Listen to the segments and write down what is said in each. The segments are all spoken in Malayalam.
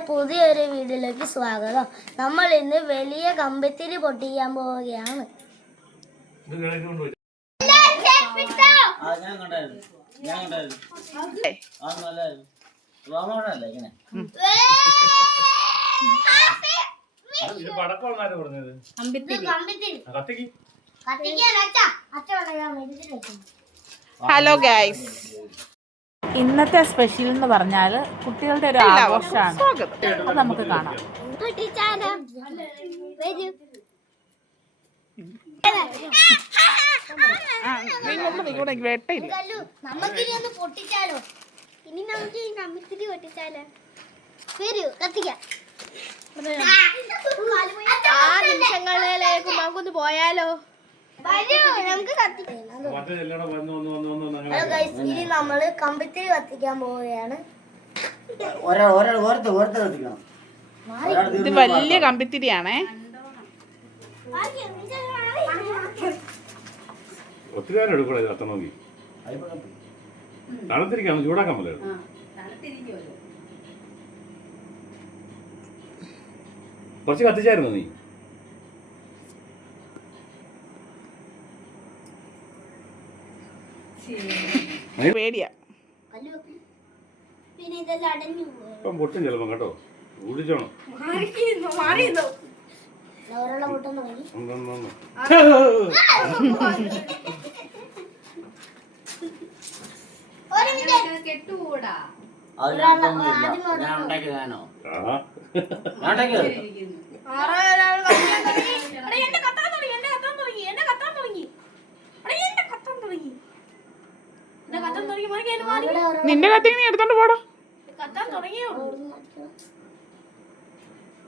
പുതിയൊരു വീഡിയോയിലേക്ക് സ്വാഗതം. നമ്മൾ ഇന്ന് വലിയ കമ്പിത്തിരി പൊട്ടിക്കാൻ പോവുകയാണ്. ഹലോ ഗൈസ്, ഇന്നത്തെ സ്പെഷ്യൽ എന്ന് പറഞ്ഞാൽ കുട്ടികളുടെ ഒരു ആഘോഷമാണ്. അത് നമുക്ക് കാണാം. പൊട്ടിച്ചാലോ? ഇനി നമുക്ക് ഈ കമ്പിത്തിരി പൊട്ടിച്ചാലോ? വരൂ, കത്തിക്കാം. ആ നിമിഷങ്ങളിലേക്ക് നമുക്കൊന്ന് പോയാലോ? ഇനി നമ്മള് കമ്പിത്തിരി കത്തിക്കാൻ പോവുകയാണ്. ഇത് വലിയ കമ്പിത്തിരിയാണേ. ഒത്തിരി നേരം എടുക്കണേ കത്തണമെങ്കിൽ. തണുത്തിരിക്കാണ്, ചൂടാക്കാൻ പോലെ. കുറച്ച് കത്തിച്ചായിരുന്നു നീ? പേടിയാ. ഇപ്പം പൊട്ടും ചിലപ്പം കേട്ടോ, ഊടിച്ചോണം. നിന്റെ കത്തി നീ എടുത്തോണ്ട് പോടാ.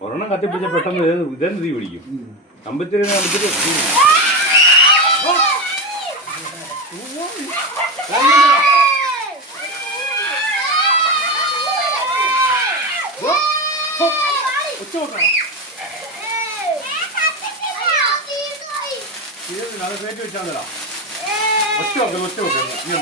ഒരെണ്ണം കത്തിപ്പിടിച്ച പെട്ടെന്ന് ഇതെന്ന് തീ പിടിക്കും. കമ്പിത്തിരി അത് കയറ്റി വെച്ചാൽ തരാം. ഒറ്റ വെക്കണം. ഇങ്ങനെ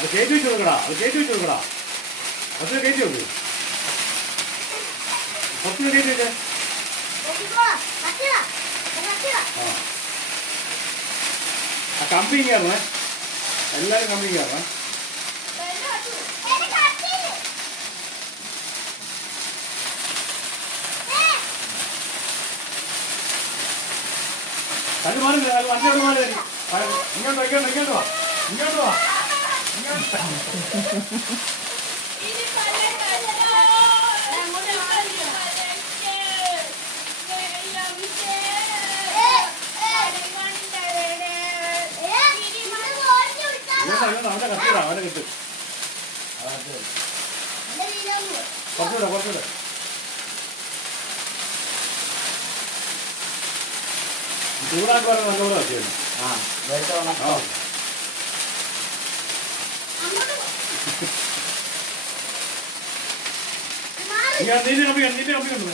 അത് കയറ്റി വെച്ച് കൊടുക്കടാ. അത് കയറ്റി വെച്ച് കൊടുക്കടാ. അത് കയറ്റി വെക്ക്. കുറച്ച് കയറ്റി വെച്ചേ. ആ കമ്പിങ് കയറണേ, എല്ലാവരും കമ്പിങ് കയറണേ. കല്ല് മാറി അങ്ങോട്ട് മാറി ഇങ്ങോട്ട് ഇങ്ങോട്ട് വാ, ഇങ്ങോട്ട് വാ. അവനെ കിട്ടും. കുറച്ചുകൂടെ ചൂടാക്കി പറഞ്ഞ നല്ലപോലെ കത്തിയാണ്. നീന്റെ കമ്പി കണ്ടു.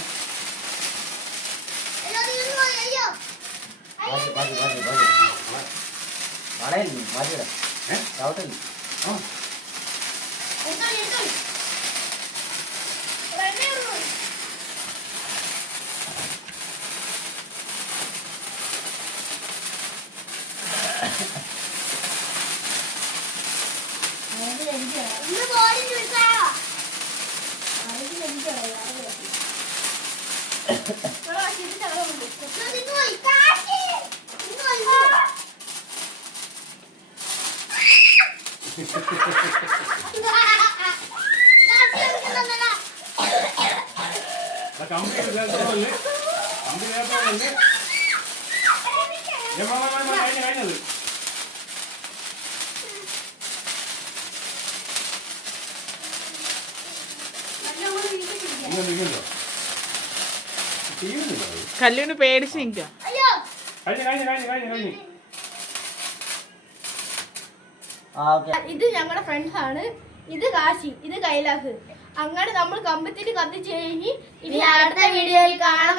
ഇങ്ങോട്ടോ തീരുന്നില്ല. കല്ലുവിന് പേടിച്ച് നിൽക്കാം. കഴിഞ്ഞു. ഇത് ഞങ്ങളുടെ ഫ്രണ്ട്സ് ആണ്. ഇത് കാശി, ഇത് കൈലാസ്. അങ്ങനെ നമ്മൾ കമ്പത്തിൽ കത്തിച്ച് കഴിഞ്ഞ് ഇനി അടുത്ത വീഡിയോയിൽ കാണാം.